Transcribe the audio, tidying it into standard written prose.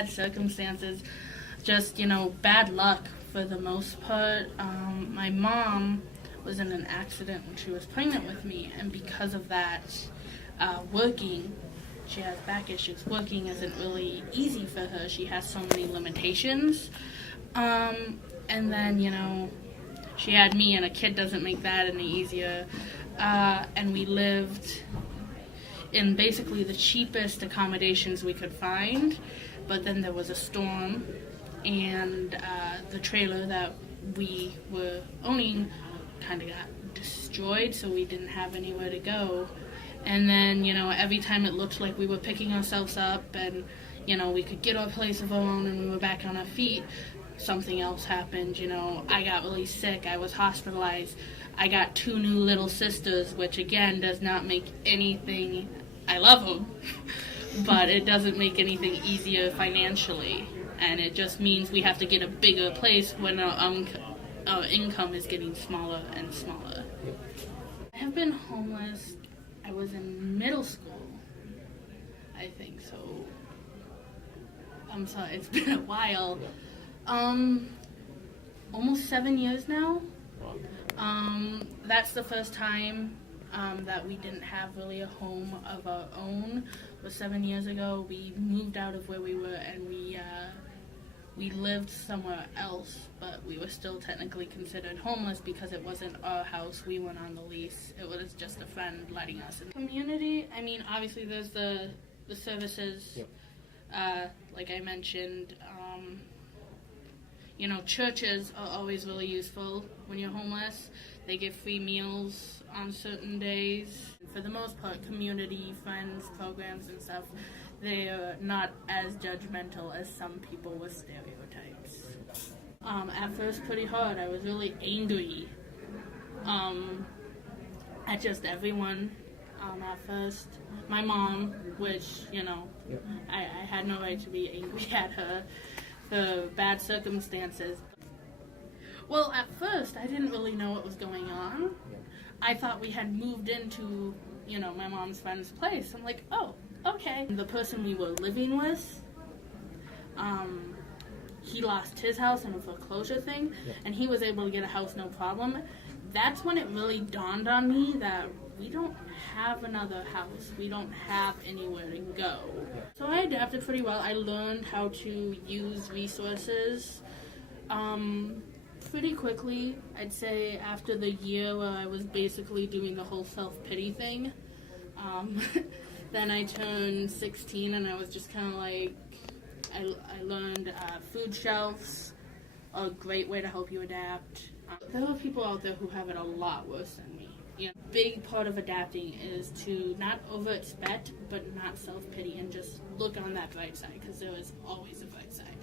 bad circumstances, just, bad luck for the most part. My mom was in an accident when she was pregnant with me, and because of that, working, she has back issues. Working isn't really easy for her. She has so many limitations. And then, she had me, and a kid doesn't make that any easier. And we lived in basically the cheapest accommodations we could find, but then there was a storm, and the trailer that we were owning kind of got destroyed, so we didn't have anywhere to go. And then, every time it looked like we were picking ourselves up and, we could get our place of our own and we were back on our feet, something else happened. I got really sick. I was hospitalized. I got 2 new little sisters, which again does not make anything, I love them, but it doesn't make anything easier financially. And it just means we have to get a bigger place when our income is getting smaller and smaller. I have been homeless. I was in middle school, I think, so I'm sorry, it's been a while. Almost 7 years now. That's the first time that we didn't have really a home of our own. It was 7 years ago. We moved out of where we were, and we lived somewhere else, but we were still technically considered homeless because it wasn't our house. We weren't on the lease. It was just a friend letting us in. Community, obviously there's the services, like I mentioned. Churches are always really useful when you're homeless. They give free meals on certain days. For the most part, community, friends, programs and stuff, they are not as judgmental as some people with stereotypes. At first, pretty hard. I was really angry at just everyone at first. My mom, which, I had no right to be angry at her for bad circumstances. Well, at first, I didn't really know what was going on. I thought we had moved into, my mom's friend's place. I'm like, oh, okay. The person we were living with, he lost his house in a foreclosure thing, and he was able to get a house no problem. That's when it really dawned on me that we don't have another house. We don't have anywhere to go. So I adapted pretty well. I learned how to use resources pretty quickly. I'd say after the year where I was basically doing the whole self-pity thing. Then I turned 16 and I was just kind of like, I learned food shelves are a great way to help you adapt. There are people out there who have it a lot worse than me. Big part of adapting is to not over-expect, but not self-pity, and just look on that bright side, because there is always a bright side.